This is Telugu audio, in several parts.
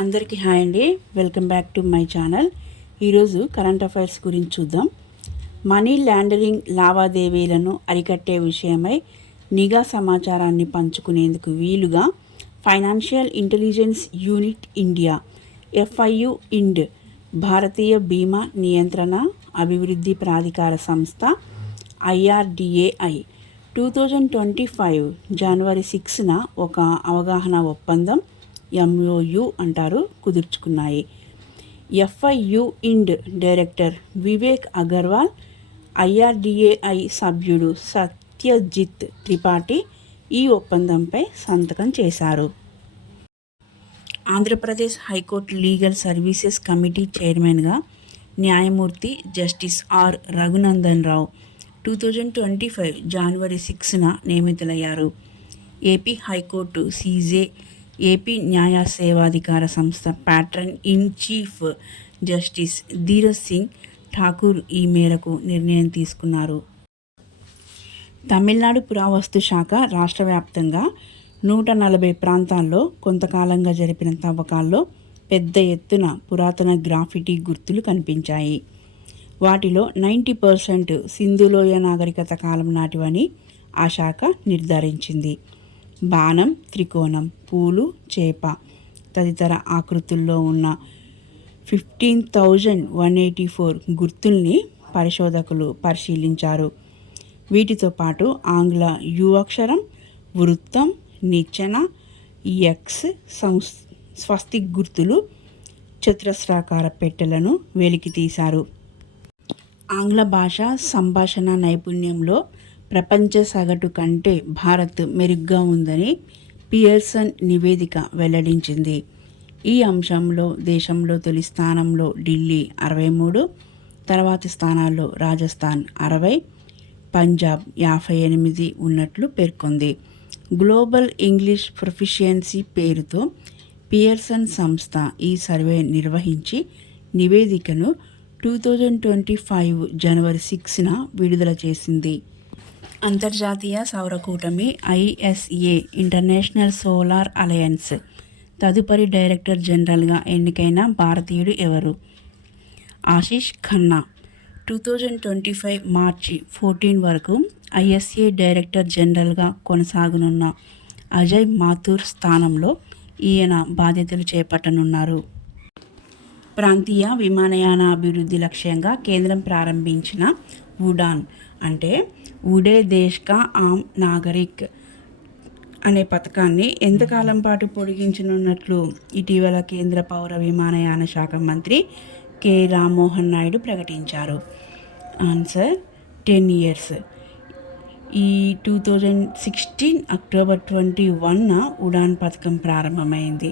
అందరికీ హాయ్ అండి. Welcome back to my channel. ఈరోజు కరెంట్ అఫైర్స్ గురించి చూద్దాం. మనీ లాండరింగ్ లావాదేవీలను అరికట్టే విషయమై నిఘా సమాచారాన్ని పంచుకునేందుకు వీలుగా financial intelligence unit India FIU ఇండ్ భారతీయ బీమా నియంత్రణ అభివృద్ధి ప్రాధికార సంస్థ IRDAI 2025 జనవరి 6న ఒక అవగాహన ఒప్పందం MOU అంటారు కుదుర్చుకున్నాయి. FIU IND director Vivek Agarwal, IRDAI సభ్యుడు సత్యజిత్ త్రిపాఠి ఈ ఒప్పందంపై సంతకం చేశారు. Andhra Pradesh high court legal services committee చైర్మన్గా న్యాయమూర్తి జస్టిస్ R రఘునందన్ రావు 2025 జనవరి 6న నియమితులయ్యారు. ఏపీ హైకోర్టు CJ, ఏపీ న్యాయ సేవాధికార సంస్థ patron in chief justice Dheeraj Singh Thakur ఈ మేరకు నిర్ణయం తీసుకున్నారు. తమిళనాడు పురావస్తు శాఖ రాష్ట్ర వ్యాప్తంగా 140 ప్రాంతాల్లో కొంతకాలంగా జరిపిన తవ్వకాల్లో పెద్ద ఎత్తున పురాతన గ్రాఫిటీ గుర్తులు కనిపించాయి. వాటిలో 90% సింధులోయ నాగరికత కాలం నాటివని ఆ శాఖ నిర్ధారించింది. బాణం, త్రికోణం, పూలు, చేప తదితర ఆకృతుల్లో ఉన్న 15,184 గుర్తుల్ని పరిశోధకులు పరిశీలించారు. వీటితో పాటు ఆంగ్ల యు అక్షరం, వృత్తం, నిచ్చెన, X, స్వస్తిక్ గుర్తులు, చతురస్రాకార పెట్టెలను వెలికితీశారు. ఆంగ్ల భాష సంభాషణ నైపుణ్యంలో ప్రపంచ సగటు కంటే భారత్ మెరుగ్గా ఉందని పియర్సన్ నివేదిక వెల్లడించింది. ఈ అంశంలో దేశంలో తొలి స్థానంలో ఢిల్లీ 63, తర్వాతి స్థానాల్లో రాజస్థాన్ 60, పంజాబ్ 58 ఉన్నట్లు పేర్కొంది. గ్లోబల్ ఇంగ్లీష్ ప్రొఫిషియన్సీ పేరుతో పియర్సన్ సంస్థ ఈ సర్వే నిర్వహించి నివేదికను 2025 జనవరి 6న విడుదల చేసింది. అంతర్జాతీయ సౌర కూటమి ISA ఇంటర్నేషనల్ సోలార్ అలయన్స్ తదుపరి డైరెక్టర్ జనరల్గా ఎన్నికైన భారతీయుడు ఎవరు? ఆశీష్ ఖన్నా. 2025 మార్చి 14 వరకు ISA డైరెక్టర్ జనరల్గా కొనసాగనున్న అజయ్ మాథూర్ స్థానంలో ఈయన బాధ్యతలు చేపట్టనున్నారు. ప్రాంతీయ విమానయాన అభివృద్ధి లక్ష్యంగా కేంద్రం ప్రారంభించిన ఉడాన్ అంటే ఉడే దేశ్ కా ఆమ్ నాగరిక్ అనే పథకాన్ని ఎంతకాలం పాటు పొడిగించనున్నట్లు ఇటీవల కేంద్ర పౌర విమానయాన శాఖ మంత్రి K. రామ్మోహన్ నాయుడు ప్రకటించారు. Answer 10 years. ఈ 2016 అక్టోబర్ 21న ఉడాన్ పథకం ప్రారంభమైంది.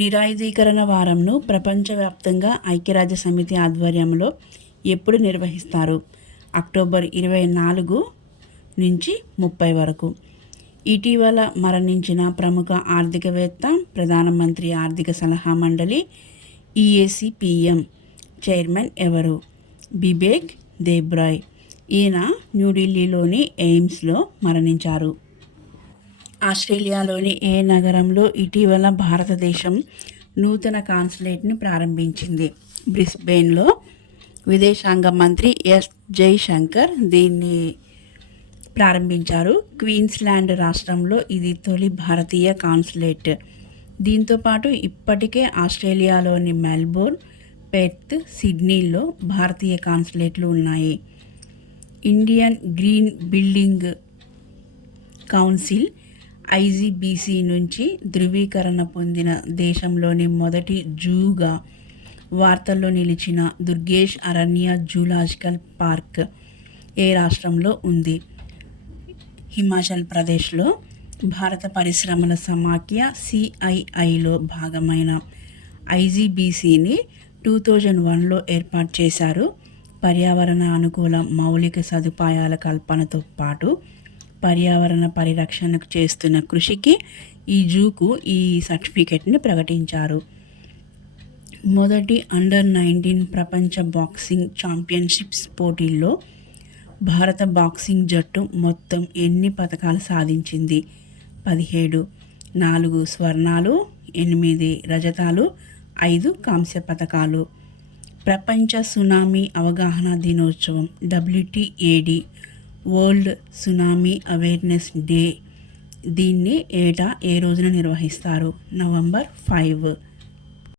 నిరాయుధీకరణ వారంను ప్రపంచవ్యాప్తంగా ఐక్యరాజ్య సమితి ఆధ్వర్యంలో ఎప్పుడు నిర్వహిస్తారు? అక్టోబర్ 24 నుంచి 30 వరకు. ఇటీవల మరణించిన ప్రముఖ ఆర్థికవేత్త, ప్రధానమంత్రి ఆర్థిక సలహా మండలి EAC-PM చైర్మన్ ఎవరు? బిబేక్ దేబ్రాయ్. ఈయన న్యూఢిల్లీలోని ఎయిమ్స్లో మరణించారు. ఆస్ట్రేలియాలోని ఏ నగరంలో ఇటీవల భారతదేశం నూతన కాన్సులేట్ని ప్రారంభించింది? బ్రిస్బెయిన్లో. విదేశాంగ మంత్రి S. జైశంకర్ దీన్ని ప్రారంభించారు. క్వీన్స్లాండ్ రాష్ట్రంలో ఇది తొలి భారతీయ కాన్సులేట్. దీంతోపాటు ఇప్పటికే ఆస్ట్రేలియాలోని మెల్బోర్న్, పెర్త్, సిడ్నీల్లో భారతీయ కాన్సులేట్లు ఉన్నాయి. Indian green building council IGBC నుంచి ధృవీకరణ పొందిన దేశంలోని మొదటి జూగా వార్తల్లో నిలిచిన దుర్గేష్ అరణ్య జూలాజికల్ పార్క్ ఏ రాష్ట్రంలో ఉంది? హిమాచల్ ప్రదేశ్లో. భారత పరిశ్రమల సమాఖ్య CIIలో భాగమైన IGBCని 2001లో ఏర్పాటు చేశారు. పర్యావరణ అనుకూల మౌలిక సదుపాయాల కల్పనతో పాటు పర్యావరణ పరిరక్షణకు చేస్తున్న కృషికి ఈ జూకు ఈ సర్టిఫికెట్ని ప్రకటించారు. మొదటి Under-19 ప్రపంచ బాక్సింగ్ ఛాంపియన్షిప్స్ పోటీల్లో భారత బాక్సింగ్ జట్టు మొత్తం ఎన్ని పతకాలు సాధించింది? 17. 4 స్వర్ణాలు, 8 రజతాలు, 5 కాంస్య పతకాలు. ప్రపంచ సునామీ అవగాహన దినోత్సవం WTAD world tsunami awareness day. దీన్ని ఏటా ఏ రోజున నిర్వహిస్తారు? నవంబర్ 5.